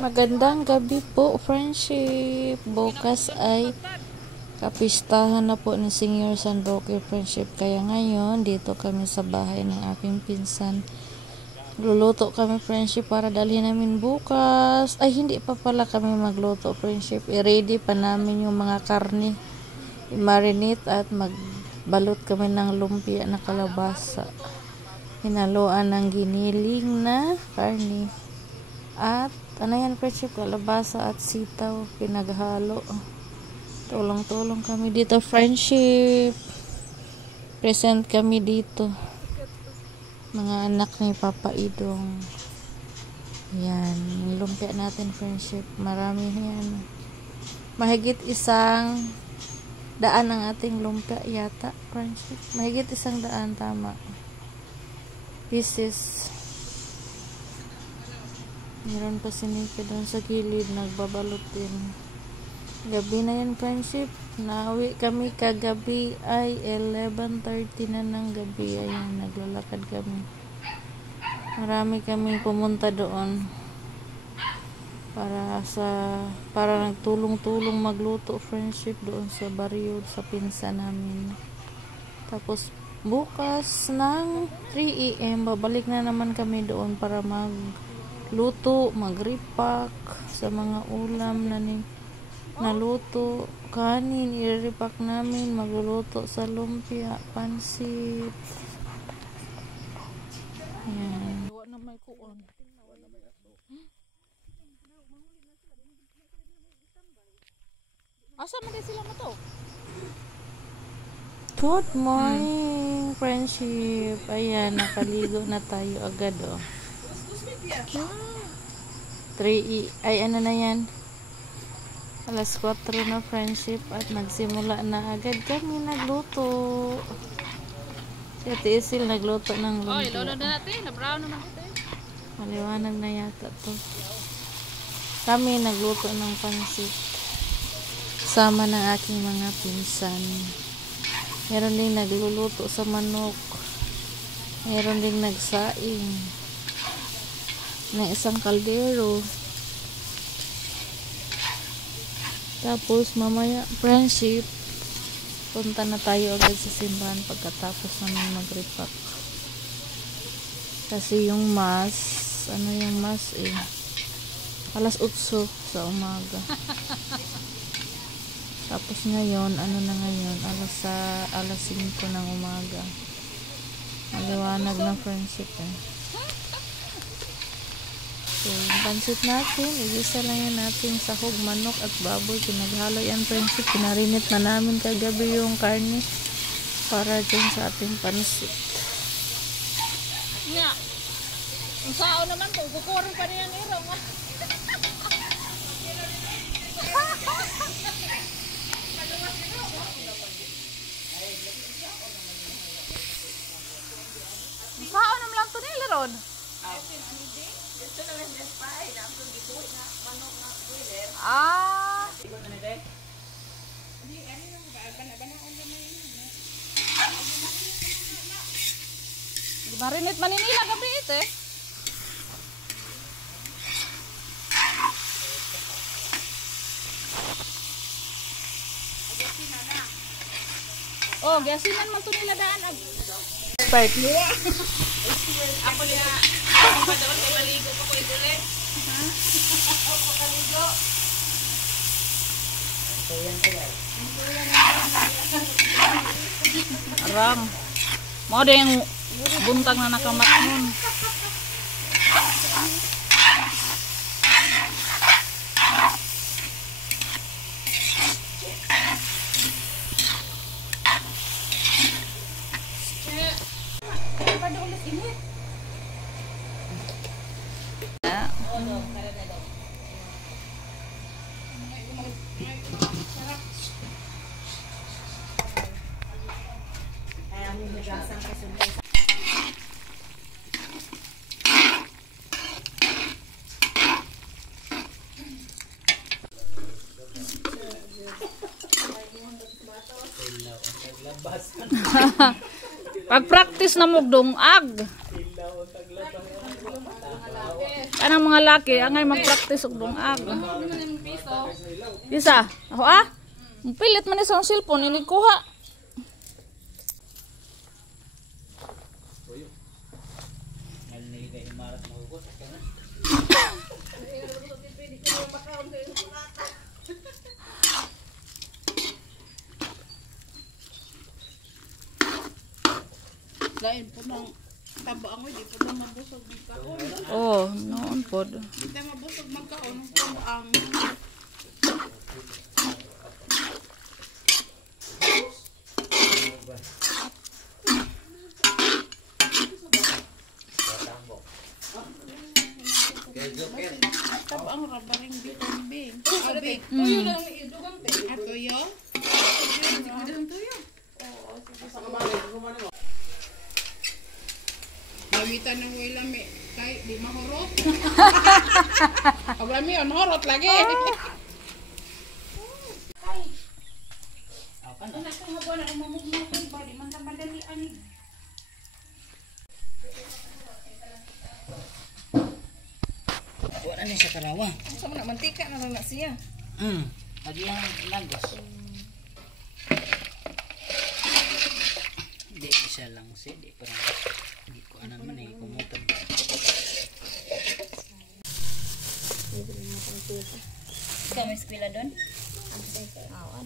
Magandang gabi po, friendship. Bukas ay kapistahan na po ni Senior San Roque Friendship. Kaya ngayon, dito kami sa bahay ng aking pinsan. Luluto kami, friendship, para dalhin namin bukas. Ay, hindi pa pala kami magluto, friendship. I-ready pa namin yung mga karne. I-marinate at magbalot kami ng lumpia na kalabasa. Hinaluan ng giniling na karne. At ano yan, friendship, kalabasa at sitaw, pinaghalo. Tulong-tulong kami dito, friendship. Present kami dito. Mga anak ni Papa Idong. Yan, lumpia natin, friendship. Marami yan. Mahigit 100 ang ating lumpia yata, friendship. Mahigit 100, tama. Pieces. Meron pa si Nika doon sa gilid, nagbabalot din. Gabi na yan, friendship. Nauwi kami kagabi ay 11:30 na ng gabi. Ayan, naglalakad kami. Marami kami pumunta doon. Para nagtulong-tulong magluto, friendship, doon sa baryo, sa pinsa namin. Tapos, bukas ng 3 AM, babalik na naman kami doon para magluto, mag-repack sa mga ulam na naluto, kanin, i-repack namin, magluluto sa lumpia, pansit. Ayan. Asa man din sila mo to? Good morning, friendship. Ayan, nakaligo na tayo agad, oh. 3 ay ano na yan, alas 4 na, friendship, at nagsimula na agad kami nagluto. Si Ate Isil nagluto ng lumpia. Lolo na natin, na-brown naman ito. Maliwanag na yata to. Kami nagluto ng pansit sama ng aking mga pinsan. Meron ding nagluluto sa manok. Meron ding nagsaing ng isang kaldero. Tapos mamaya, friendship, punta na tayo agad sa simbahan pagkatapos namin mag-repack. Kasi yung mass, ano yung mass eh, alas 8 sa umaga. Tapos ngayon, ano na ngayon, alas 5 ng umaga. Maliwanag na, friendship eh. So, yung pansit natin, igisa lang yan natin sahog, manok at baboy. Pinaghalo yan, friendship. Pinarinit na namin kagabi yung karne para dyan sa ating pansit. Nga, ang sao naman po, kukurin pa niyan iraw. Ang sao naman lang ito nila, Ron. Marinate maninila gabi ito eh. Oh, gasinan man ito nila daan. Part nila. Ako niya, ako pa doon kay maligo pa ko itulit. Ako pa kaligo. Aram. Mau ada yang buntang na nakamat nun. Pag-practice na mo dong ag. Kanang mga laki, angay mag-practice og bungag. Isa, ako pilit man isang cellphone, ini kuha. Lain po ng tabaang di po na mabusog magkaon. Oh, noon po. Hindi mabusog magkaon ng tabaang. Tabaang rabaring bitin. Abi. Tuyo lang idugang te. Tuyo? Tuyo. Gawitan ng way lami. Kay di mahurot. Ang lami yun, mahurot lagi. Wala na siya karawa. Sama na, mantika na lang na siya. Lagi yang lagos. Di bisa lang siya. Di ko anan man eh. Kumutong. Ikaw may eskwela doon?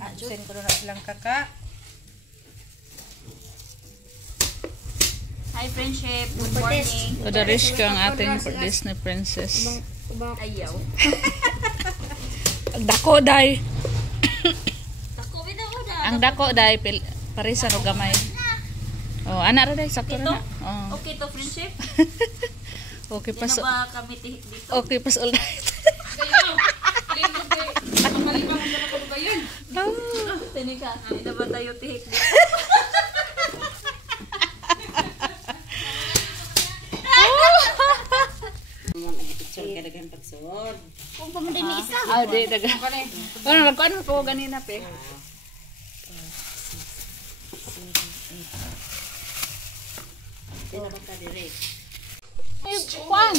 Absent ko na silang kaka. Hi, friendship. Good morning. Padarish ka ang ating Disney princess. Ayaw. Dako day. Ako, bitaw ko na. Ang dako day parisa ro gamay. Oh, ana ra day sakto ra na. Oh. Okay to, friendship? Okay Di pas. na ba kami tihik dito? Okay pas all right. Tini ka, di na ba tayo tihik dito? Picture ka dagang pagsuod. Kung pamunday ni isa. Di daga. Ano nagkuan mo po ganina pe. Sino ba ka direct? Kuan.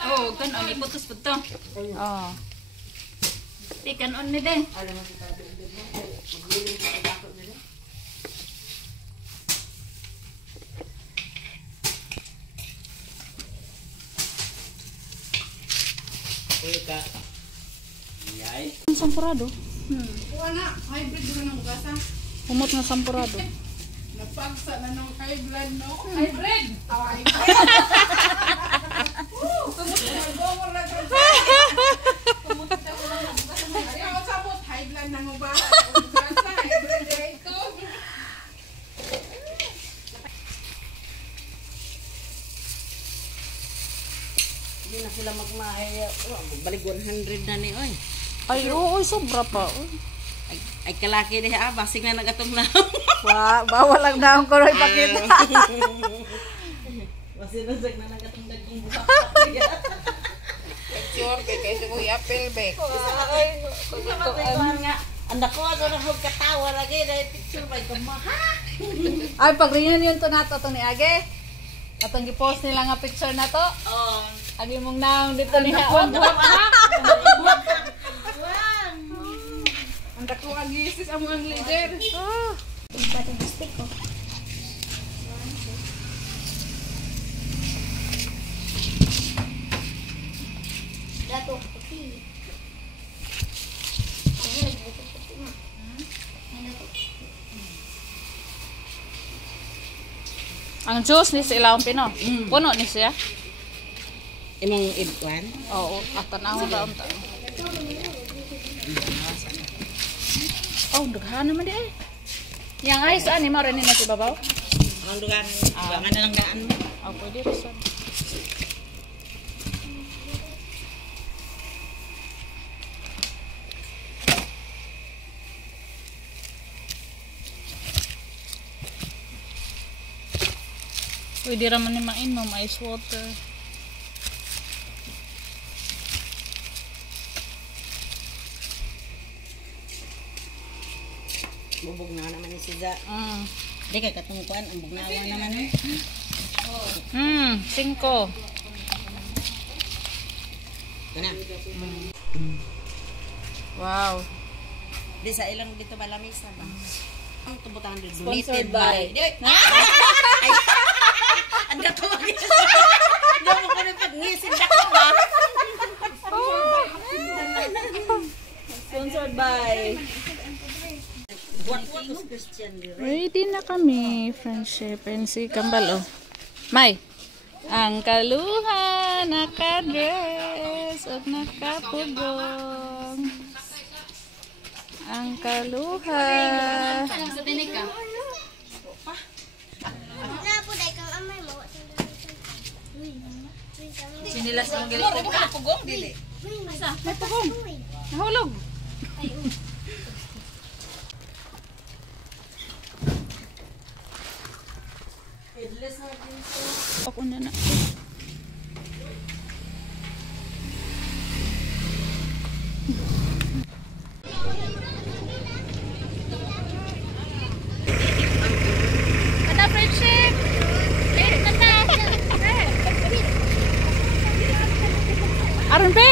Oh, kanon, iputos po to. Oh. Di, kanon ni de. Uy ka. Yay. Sampurado. Kuha na, hybrid doon ng gasa. Humot nga sampurado. Napagsa na ng high blood, no? Hybrid! Away ka. Tumutulong na doon. Ayaw, sabot, high blood na mo ba? Gasa, hybrid dito. Hindi na sila magmahaya. Balik 100 na ni oy. Ay, oo, sobra pa. Uy. Ay kalaki ni basig na nagatong na. Bawal lang na ko rin ipakita. Basig na nagatong daging buka. Picture, kay si Kuya Pilbek. nga. Anda ko ano na hug katawa lagi dahil picture ba ito maha. Ay, pag reunion to nato to ni Age. Atong gi-post nila nga picture na to. Oh. Agi mong naong dito ni Haon. Ang dako ang gisis ang mga leader. Dato, puti. Ang juice ni sa ilawang pino. Puno ni siya. Imong ibwan. Oo, at tanawon ra unta. Oh, daghan naman di ay. Yang ay saan ni mao rin na si babaw? Ang dugan, bangan na lang daan mo. Oh, pwede ra sa. Pwede ra man ni mainom ice water. Bubog na naman ni Siza. Mm. Di kay katungkuan ang bugnawa naman eh. 5. Kana. Wow. Di sa ilang dito ba lamisa ba? Ang tubutan dito. Sponsored by. Ang dato mo dito. Daw ko rin pag-ngisin dako ba? Sponsored by. What was Christian dire? Ready na kami, friendship. And si Kambal, oh. May, ang kaluha, nakadress at nakapugong. Ang kaluha. Sa tinig ka. Na po dai kang amay mo. Sinilas mong galit ka. Pugong dili. May pugong. Nahulog. Ako na na. Kada friendship. Aron pe.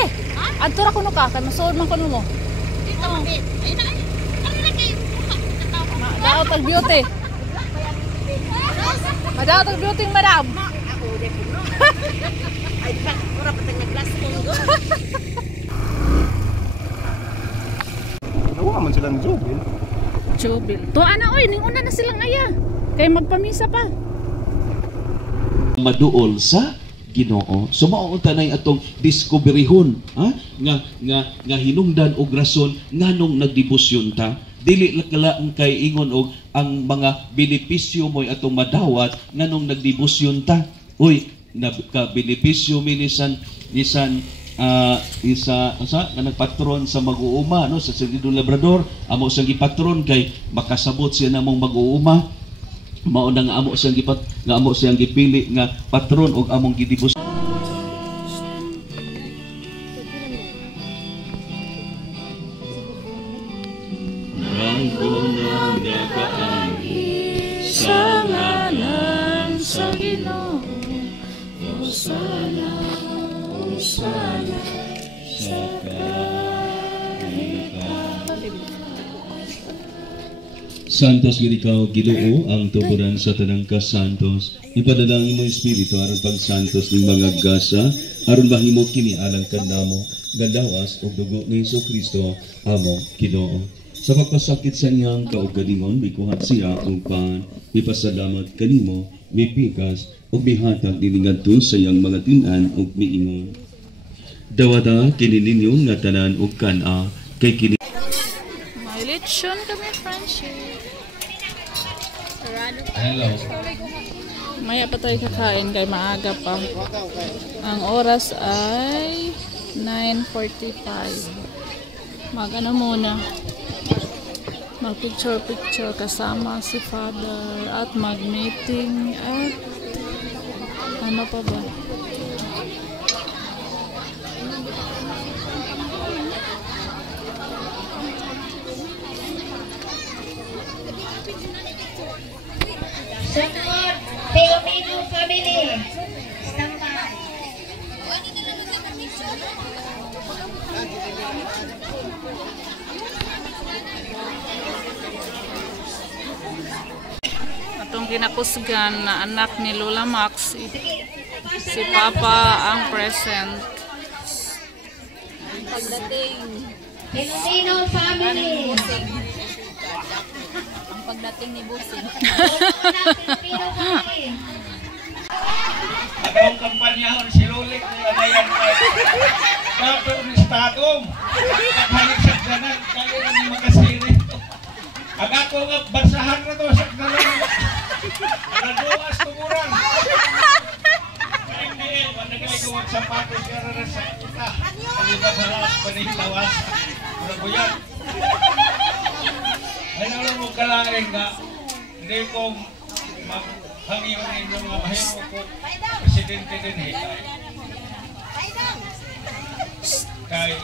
Adto ra kuno ka kay masuod man kuno mo. Dito mabit. Ay na. Ano na kay? Daot ang beauty. Madaot ang beauty, madam. Ay pa, ora pa tanya glass ko. Nawa man silang jubil. Jubil. To ana oy, ning una na silang aya. Kay magpamisa pa. Maduol sa Ginoo. So mao untanay atong discoveryhon, ha? Nga hinungdan og rason nganong nagdebosyon ta. Dili lang kay ingon og ang mga benepisyo mo'y atong madawat nganong nagdebosyon ta. Uy, ka benepisyo minisan isa nga nagpatron sa mag-uuma no sa Sagradong Labrador, amo sang gipatron kay makasabot siya namong mag-uuma. Mao na nga amo siyang gipili nga patron og among gidibos. Sa ngalan sa Ginoo. Hosana, Hosana sa Santos gid ikaw Ginoo ang tuburan sa tanang kasantos. Ipadalangin mo espiritu aron pagsantos ning mga gasa aron mahimo kini alang kanamo galawas og dugo ni Jesucristo among Ginoo. Sa pagpasakit sa iyang kaugalingon, mikuhat siya og pan, mipasalamat kanimo, mipikas ug mihatag dili ngadto sa iyang mga tin-an ug miingon. Dawada kini ninyo nga tanan og kana kay kini May lechon kami, friendship. Hello. Maya pa tayo kakain kay maaga pa. Ang oras ay 9:45. Mag-ano muna. Mag-picture kasama si Father at mag-meeting at ano pa ba? Support Filipino family. Standby. Atong kinakusgan na anak ni Lola Max, si Papa ang present. Filipino family. Pagdating ni Busing. Filipino family. Akong kampanyahon si Lulik na nadayan kay Dato ni Stagom. Naghalik sa ganan, kaya ni makasiri. Ang ako nga bansahan na to sa ganan. Naduas tumuran. Kaya hindi wala kay kuwag sapatos kaya na sa kita. Kalibag halas panitawas. Wala ko yan. Ay nalang mong kalaing nga hindi ko maghangiyon ninyo mga mahimo ko presidente din kay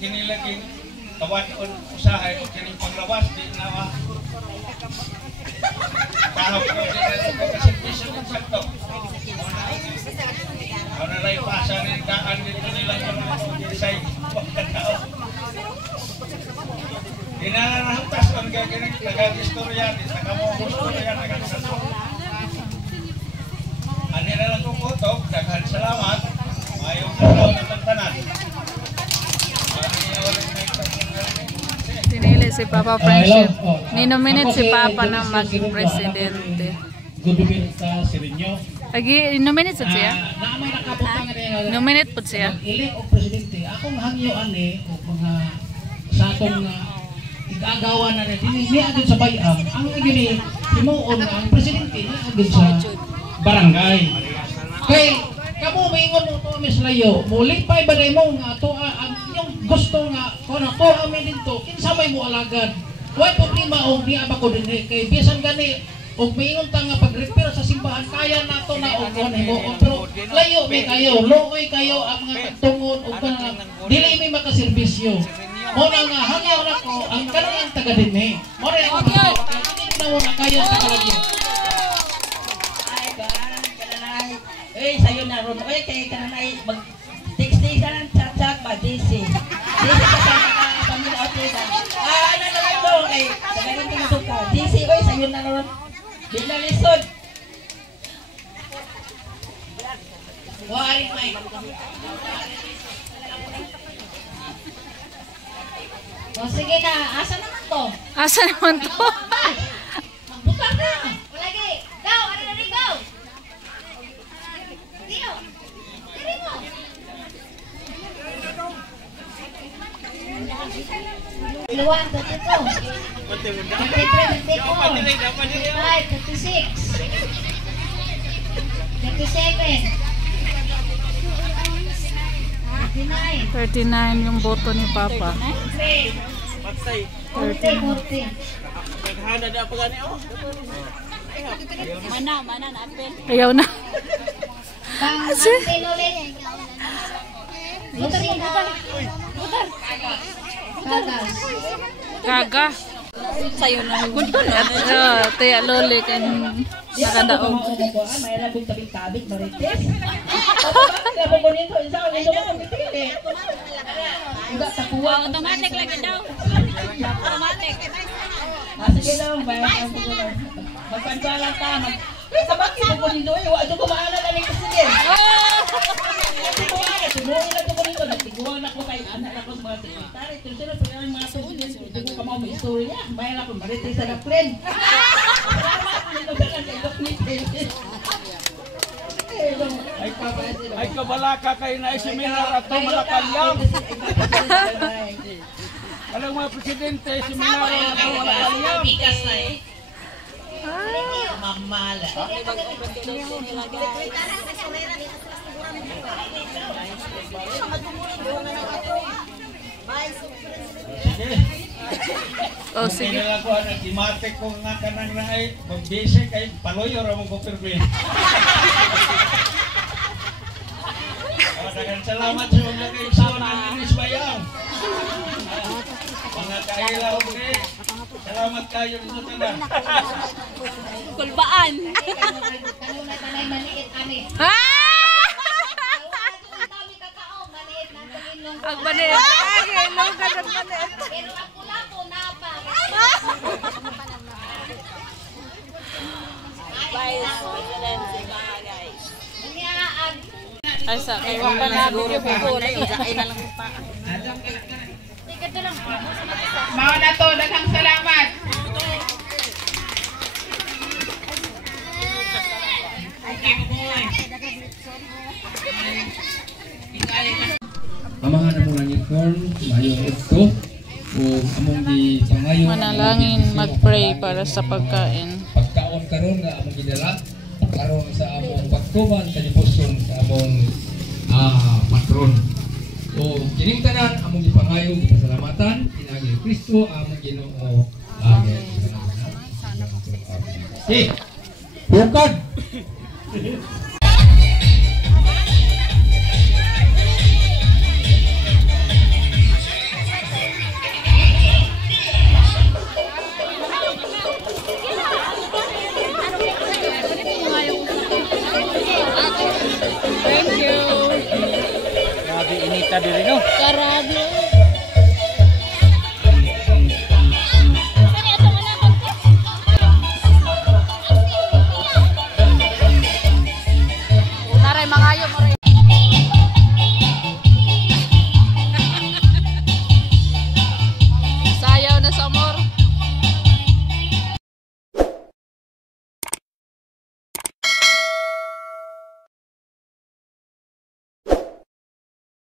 kinilaging kawan-on usahay o kining paglawas di nawa kahap ko din Ano na lang kong utok, daghan salamat. Mayong salaw ng tanan. Pinili si Papa Friendship. Ninominate si Papa na maging presidente. Good evening sa Sirinyo. Lagi, nominate sa siya? Naamay nakabutang rin. Nominate po siya? Elect o presidente, akong hangyoan o mga sa atong igagawa na rin. Hindi agad sa bayam. Ang gini, himuon na ang presidente na agad sa barangay. Kay, kamo maingon mo to, Miss Layo, muli pa iba na mo nga to, ang yung gusto nga, kung na to, amin dito, kinsa may mo alagad. Huwag problema o di abako din kay bisan gani, og maingon ta nga pag-repair sa simbahan kaya nato na og kon himo pero layo may kayo luoy kayo ang mga tungod og kanang dili mi makaserbisyo mo na nga hangyaw na ko ang kanang taga dinhi mo ra ang hindi na kayo sa kalagyan Eh, sayo na ron. Oy, kay kanay mag text-text lang chat ba DC. DC ka sa pamilya outlet. Ano na lang to kay tagaling pinasok ka. DC oy, sayo na ron. Bila lisod. Wari may. O sige na, asa naman to? Asa naman to? Magbuka na! Lagi! Go! Ano na rin, go! Tio! Tiri mo! Luwan, 22 23, 24 25, 26 37 39 yung boto ni Papa. 40 Ayaw na. Ang tinulit. Butar. Kagas. Gaga. Sayo na. Tiya loli kan nakadaog. May labog tabig-tabig marites. Labog ko nito, isa ko nito pipili. Uga takuha. Automatic lagi daw. Automatic. Sige lang, bayan ko lang. Magpansala ka. Sa bakit ko nito eh, wa ko maana na ni president. Tumuhin lang ko nito, nagtiguan ako kay anak ako sa mga sekretary. Tuloy na pala mga president, hindi ko kamao may istorya. Bayan ako, marites sa friend. Ay kabalaka kayo na seminar at Malacanang. Alam mga presidente, seminar at Malacanang. Mamala. Oh, sige. Kaya ko ang timate ko nga kanang na ay magbisi kay paloyo ra mo ko pirmi. Daghang salamat sa mga kaigsoon ng Inis Bayang. Mga kailaw ni. Salamat kayo sa tanan. Kulbaan. Kanunay tanay maliit ani. Ang mani. Ay, ilong ka ng mani. Pero ang pula po napa. Ay, sa kayo pa na siguro pa. Mao na to, daghang salamat. Amahan na mo lang inform, mayong ito, o among di pangayon. Manalangin, mag-pray para sa pagkain. Pagkaon karon nga among gidala, karon sa among pagtuman, kalipuson sa among patron. O kining tanan, among gipangayon, gipasalamatan, pinagi ni Kristo, among Ginoo. Amen. Okay, bukad! Thank you. Grabe inita diri no. Grabe.